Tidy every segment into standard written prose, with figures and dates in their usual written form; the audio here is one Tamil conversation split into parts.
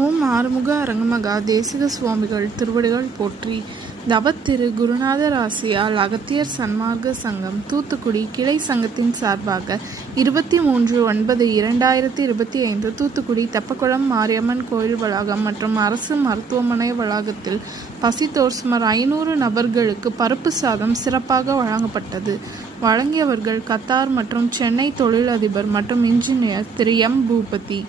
ஓம் ஆறுமுக அரங்கமகா தேசிக சுவாமிகள் திருவடிகள் போற்றி. தவத்திரு குருநாதர் ஆசியால் அகத்தியர் சன்மார்க்க சங்கம் தூத்துக்குடி கிளை சங்கத்தின் சார்பாக 23/9/2025 தூத்துக்குடி தெப்பக்குளம் மாரியம்மன் கோயில் வளாகம் மற்றும் அரசு மருத்துவமனை வளாகத்தில் பசித்தோர் சுமார் 500 நபர்களுக்கு பருப்பு சாதம் சிறப்பாக வழங்கப்பட்டது. வழங்கியவர்கள் கத்தார் மற்றும் சென்னை தொழிலதிபர் மற்றும் இன்ஜினியர் திரு எம் பூபதி.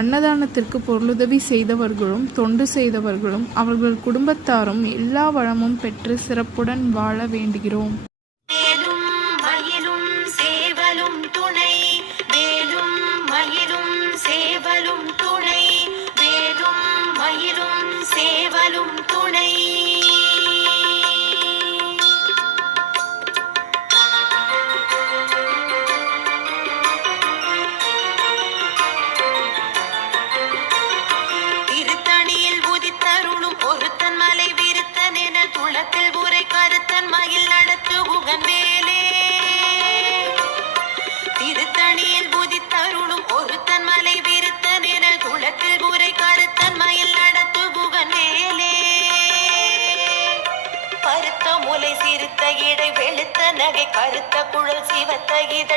அன்னதானத்திற்கு பொருளுதவி செய்தவர்களும் தொண்டு செய்தவர்களும் அவர்கள் குடும்பத்தாரும் எல்லா வளமும் பெற்று சிறப்புடன் வாழ வேண்டுகிறோம். திருத்தணியில் புதித்தருளும் ஒருத்தன் மலை விருத்தன் என துளத்தில் உரை கருத்தன் மயில் நடத்து புகன் மேலே பருத்த முலை சிறுத்த இடை வெளுத்த நகை கருத்த குழல் சிவத்த இத